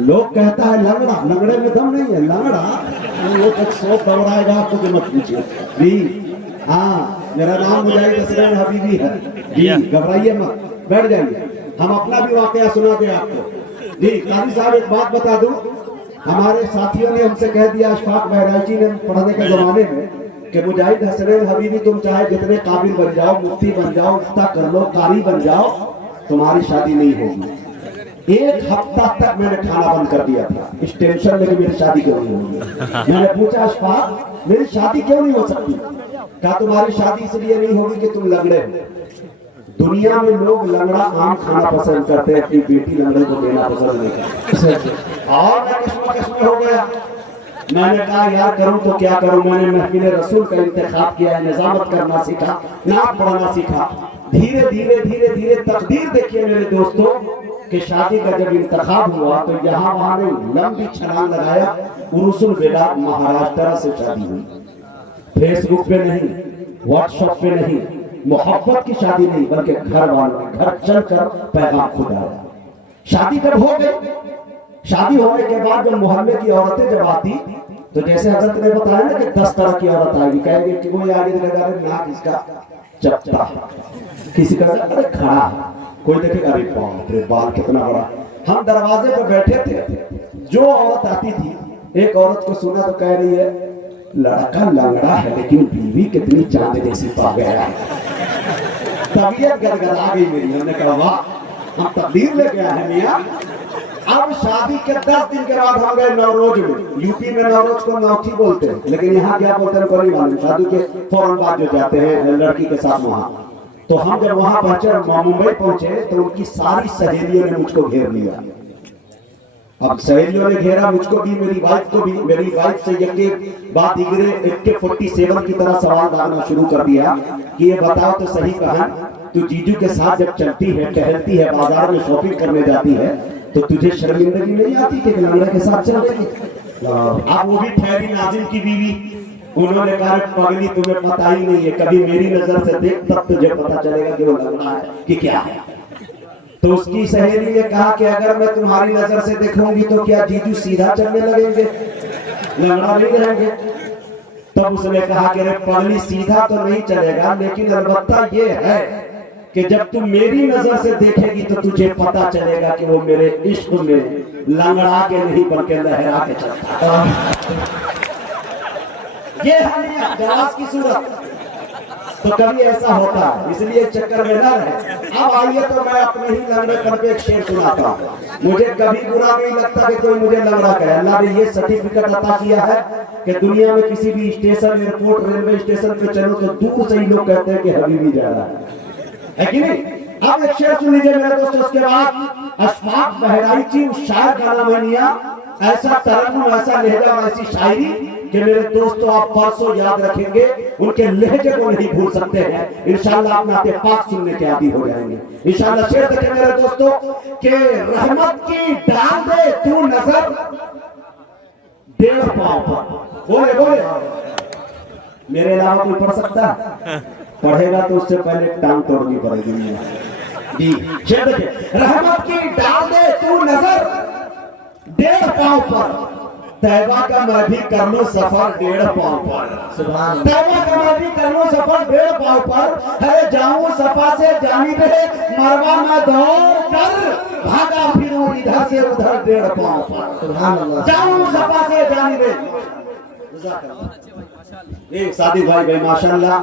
लोग कहता है लंगड़ा, लंगड़े में दम नहीं है, लंगड़ा वो तक सौ दौड़ाएगा आपको कि मत पूछिए जी। हाँ, मेरा नाम मुजाहिद हसनैन हबीबी है जी, घबराइए मत, बैठ जाइए, हम अपना भी वाकया सुना दें आपको जी। काजी साहब एक बात बता दूं, हमारे साथियों ने हमसे कह दिया, अशफाक बहराइची ने पढ़ने के जमाने में, कि मुजाहिद हसनैन हबीबी तुम चाहे जितने काबिल बन जाओ, मुफ्ती बन जाओ, रिश्ता कर लो, कारी बन जाओ, तुम्हारी शादी नहीं होगी। एक हफ्ता तक मैंने खाना बंद कर दिया था इस टेंशन में कि मेरी शादी क्यों नहीं होगी। मैंने पूछा अशफाक मेरी शादी क्यों नहीं हो सकती? कहा तुम्हारी शादी इसलिए नहीं होगी कि तुम लंगड़े हो। दुनिया में लोग लंगड़ा आम खाना पसंद करते हैं, अपनी बेटी लंगड़े को देना पसंद नहीं करते। और मैं कश्मकश में हो गया, मैंने कहा यार करूं तो क्या करूं। मैंने महफिल रसूल का इंतखाब किया, निजामत करना सीखा, नाम पढ़ना सीखा। धीरे धीरे धीरे धीरे तकदीर देखिए मेरे दोस्तों कि शादी का जब इंतखाब हुआ तो यहाँ वहां ने लंबी छलांग लगाया, उरुसुल बेला महाराष्ट्र से शादी हुई। फेसबुक पे नहीं, व्हाट्सएप पे नहीं, मोहब्बत की शादी नहीं, बल्कि घर वालों ने घर चलकर पैगाम खुद आया। शादी जब हो गई, शादी होने के बाद जब मोहल्ले की औरतें जब आती तो जैसे हजरत ने बताया ना कि 10 तरह की औरत आएगी, कहेंगे कि वो आगे लगा रहे नाक इसका चपटा, किसी का अरे खड़ा, कोई देखेगा अरे बाप रे बाल कितना बड़ा। हम दरवाजे पर बैठे थे, जो औरत आती थी, एक औरत को सुना तो कह रही है लड़का लंगड़ा है लेकिन बीवी कितनी चांद जैसी पा गया है। तबीयत गदगदा गई मेरी, हमने कहा वाह हम तकदीर लेके आए हैं मियां। अब शादी के 10 दिन के बाद हम गए नवरोज में। यूपी में नवरोज को नौथी बोलते हैं, लेकिन यहाँ क्या बोलते हैं को नहीं मालूम। शादी के फौरन बाद जो जाते हैं लड़की के साथ वहां, तो हम जब वहां पहुंचे, मुंबई पहुंचे, तो उनकी सारी सहेलियों ने मुझको घेर लिया। अब सहेलियों ने घेरा मुझको भी, मेरी वाइफ को भी। मेरी वाइफ से एक बात इगरे AK-47 की तरह सवाल डालना शुरू कर दिया कि ये बताओ तो सही बहन, तू जीजू के साथ जब चलती है, टहलती है, बाजार में शॉपिंग करने जाती है, तो तुझे शर्मिंदगी नहीं आती कि लंगड़े के साथ चल रही? अब वो भी ठहरी नाजिम की बीवी, उन्होंने कहा पगली तुम्हें पता ही नहीं है, कभी मेरी नजर से देख तब तुझे पता चलेगा कि वो लंगड़ा है कि क्या है। तो उसकी सहेली ने कहा कि अगर मैं तुम्हारी नजर से देखूंगी तो क्या जीजू सीधा चलने लगेंगे, लंगड़ा नहीं रहेंगे? तब उसने कहा कि अरे पगली सीधा तो नहीं चलेगा, लेकिन अलबत्ता ये है कि जब तुम मेरी नजर से देखेगी तो तुझे पता चलेगा कि वो मेरे इश्क में लंगड़ा के नहीं बल्कि लहरा के चलता। ये है जवाब की सूरत। तो कभी ऐसा होता है, इसलिए चक्कर में ना रहे। अब आइए तो मैं अपने ही लंगड़ेपन पे एक शेर सुनाता हूँ। मुझे कभी बुरा नहीं लगता कि कोई मुझे लंगड़ा कहे। अल्लाह ने ये सर्टिफिकेट अता किया है कि दुनिया में किसी भी स्टेशन, एयरपोर्ट, रेलवे स्टेशन पे चलो तो दूर से ही लोग कहते हैं कि हबीबी जा रहा है कि नहीं? अब एक शेर सुन लीजिए मेरे दोस्तों। उसके बाद अशफाक बहराइची, उस शायर का नाम है मियां। ऐसा तरन्नुम, ऐसा लहजा और ऐसी शायरी कि मेरे दोस्तों आप परसों याद रखेंगे, उनके लहजे को नहीं भूल सकते हैं। इंशाल्लाह आप नाते पाक सुनने के आदी हो जाएंगे इंशाल्लाह। शेर देखें मेरे दोस्तों कि रहमत की डाल दे तू नजर 1.5 पांव पर। बोले बोले मेरे अलावा कोई पढ़ सकता है? पढ़ेगा तो उससे पहले टांग तोड़नी पड़ेगी जी। शेर देखें, रहमत की डाल दे तू नजर 1.5 पांव पर, तैबा का मैं भी कर लूं सफर 1.5 पांव पर। सुभान, तैबा का मैं भी कर लूं सफर 1.5 पांव पर। है जाऊं सफा से जानिबे मरवा में दौड़ कर, भागा फिरूं इधर से उधर 1.5 पांव पर। सुभान अल्लाह, जाऊं सफा से जानिबे। सादी भाई माशाल्लाह।